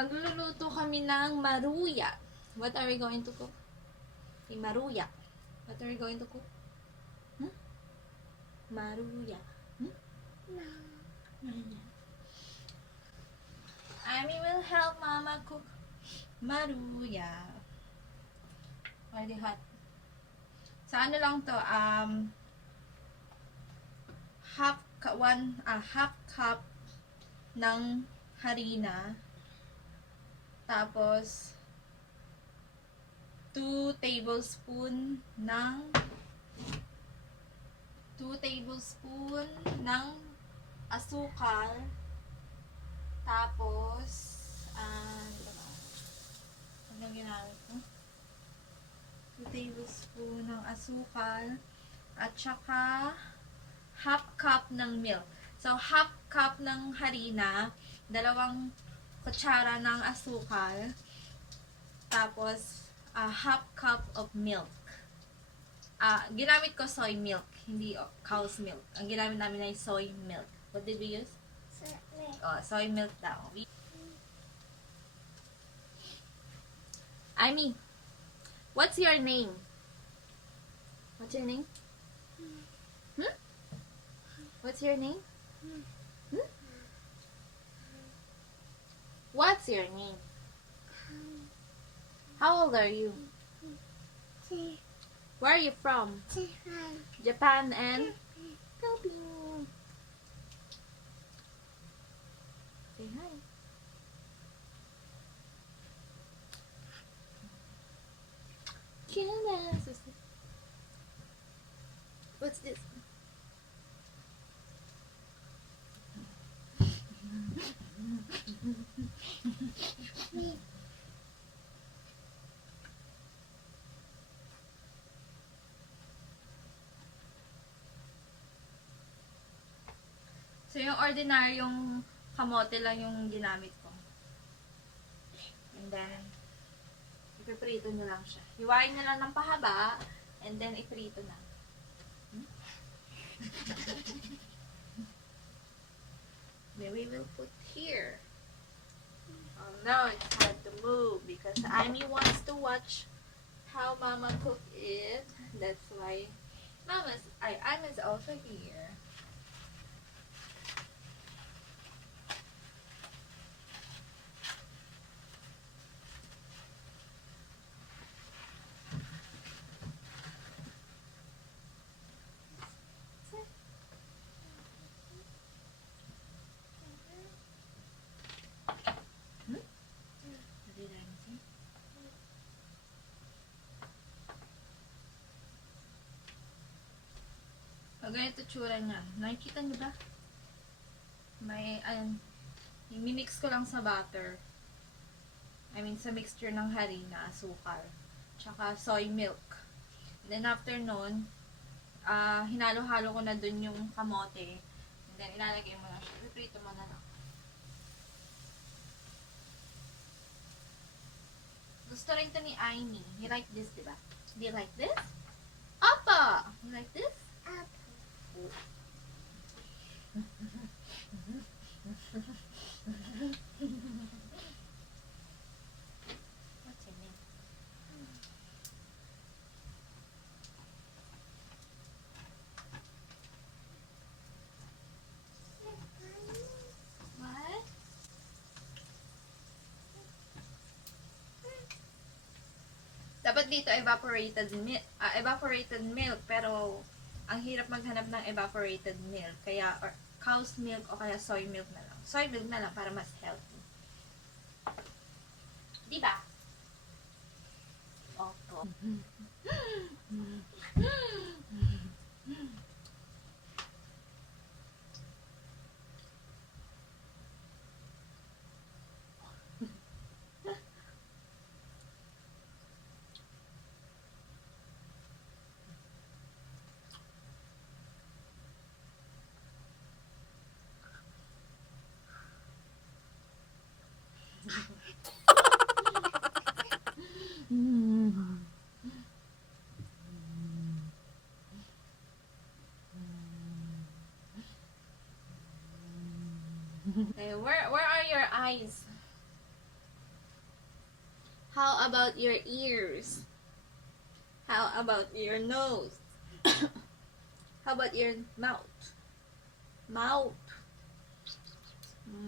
Magluluto kami ng maruya. What are we going to cook? Okay, maruya. What are we going to cook? Hmm? Maruya. Hmm? Maruya. Amy will help Mama cook maruya. Already hot. Sa ano lang to, half cup ng harina. Tapos 2 tablespoon ng asukal. Tapos ano ginamit ko? 2 tablespoon ng asukal at saka half cup ng milk. So, half cup ng harina, 2 kutsara ng asukal, tapos half cup of milk. Ginamit ko soy milk, hindi cow's milk. Ang ginamit namin ay soy milk. What did we use? Soy milk daw. Amy, what's your name? What's your name? Hmm? What's your name? Hmm? What's your name? How old are you? Where are you from? Japan and Philippines. Say hi. What's this? So, yung ordinaryong kamote lang yung ginamit ko. And then, ipiprito nyo lang siya. Hiwain nyo lang ng pahaba, and then iprito na. Then we will put here. Oh no, it's hard to move because Amy wants to watch how Mama cook it. That's why Ami's also here. Ganito tsura niya. Nakikita niyo ba? May, i-mix ko lang sa butter. I mean, sa mixture ng harina, asukal, tsaka soy milk. And then, after nun, hinalo-halo ko na dun yung kamote. And then, ilalagay mo na siya. Iprito mo na lang. Gusto rin to ni Aimee. You like this, diba? Do you like this? Apa! You like this? Apa. What's your name? What? Dapat dito evaporated milk, pero ang hirap maghanap ng evaporated milk. Kaya, or cow's milk o kaya soy milk na lang. Soy milk na lang para mas healthy. Diba? Opo. Okay, where are your eyes? How about your ears? How about your nose? How about your mouth? Mouth.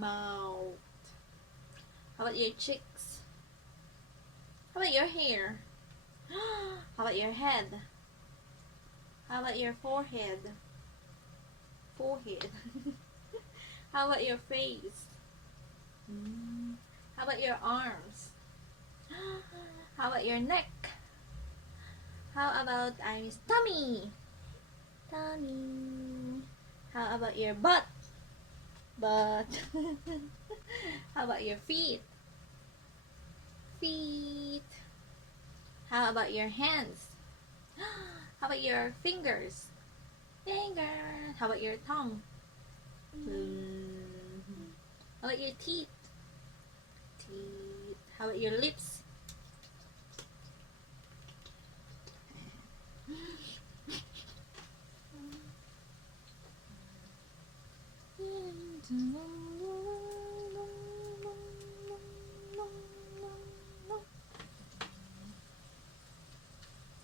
Mouth. How about your cheeks? How about your hair? How about your head? How about your forehead? Forehead. How about your face? How about your arms? How about your neck? How about Iris' tummy? Tummy. How about your butt? Butt. How about your feet? Feet. How about your hands? How about your fingers? Fingers. How about your tongue? How about your teeth? Teeth. How about your lips?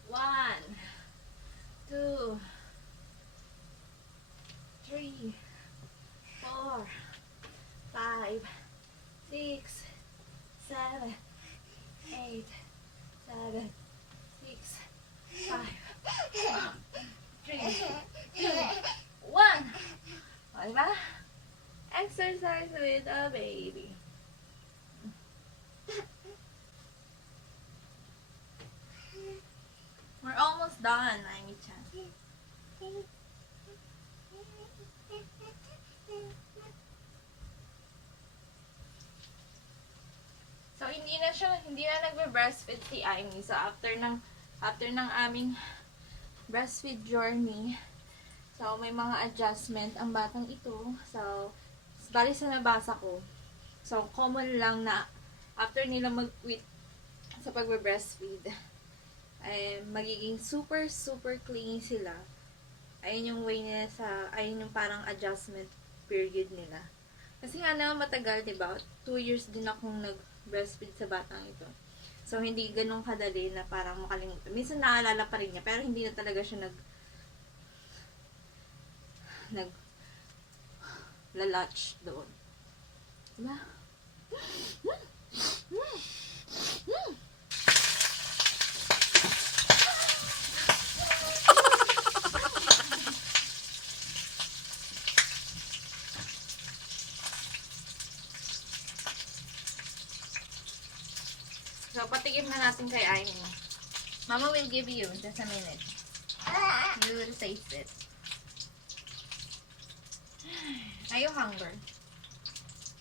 One, two, three, 4, 5, 6, 7, 8, 7, 6, 5, 4, 3, 2, 1. O, diba? Exercise with a baby. We're almost done, Amy-chan. So, hindi na nagbe-breastfeed si Amy. So, after ng aming breastfeed journey, so, may mga adjustment ang batang ito. So, bali sa nabasa ko. So, common lang na after nila mag-quit sa pagbe-breastfeed, ay magiging super, super clingy sila. Ayun yung way nila ayun yung parang adjustment period nila. Kasi nga naman matagal, diba? 2 years din akong nag-breastfeed sa batang ito. So, hindi ganun kadali na parang makalimutan. Minsan naalala pa rin niya, pero hindi na talaga siya lalutch doon. Diba? So, patikim na natin kay Amy. Mama will give you just a minute. You will taste it. Are you hungry?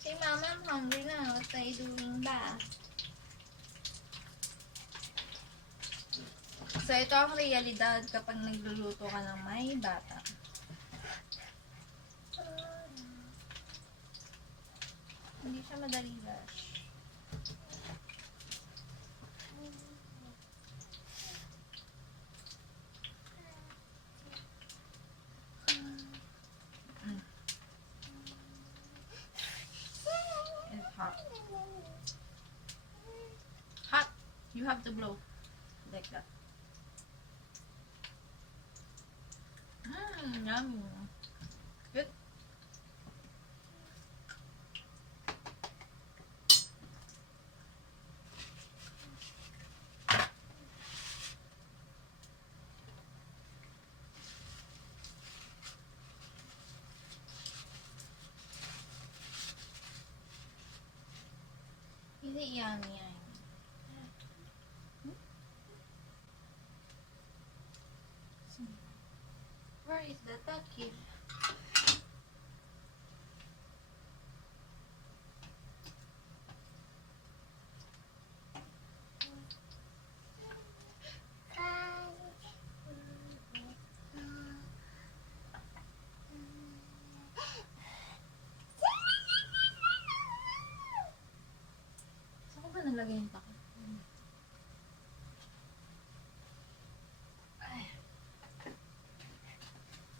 Say, Mama, I'm hungry na. What are you doing ba? So, ito ang realidad kapag nagluluto ka ng may bata. Hindi siya madali guys. Hot. Hot. You have to blow like that. Yummy. Good. Is it yummy? Where is the turkey? Saan ko ba nalagay yung takip?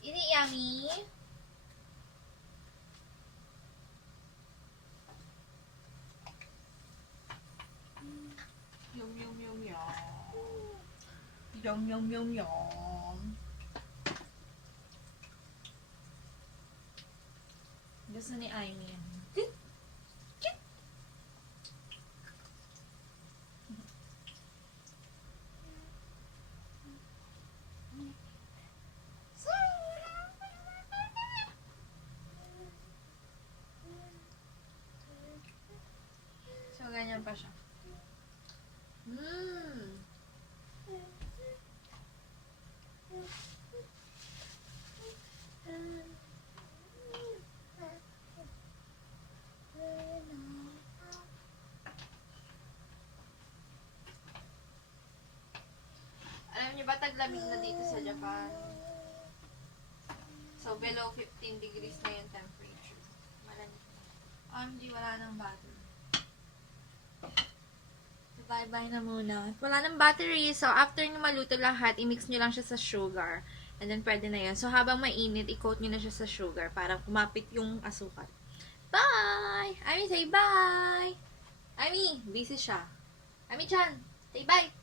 Is it yummy? You yum. Yum, yum, yum, yum. Gusto ni Amy yan. So, ganyan pa siya. Alam niyo ba, taglamig na dito sa Japan? So, below 15 degrees na yung temperature. Malamig na. OMG, wala nang battery. So, bye-bye na muna. Wala nang battery. So, after nyo maluto lahat, i-mix nyo lang siya sa sugar. And then, pwede na yun. So, habang mainit, i-coat nyo na siya sa sugar para kumapit yung asukal. Bye! Amy, say bye! Amy, busy siya. Amy-chan, say bye!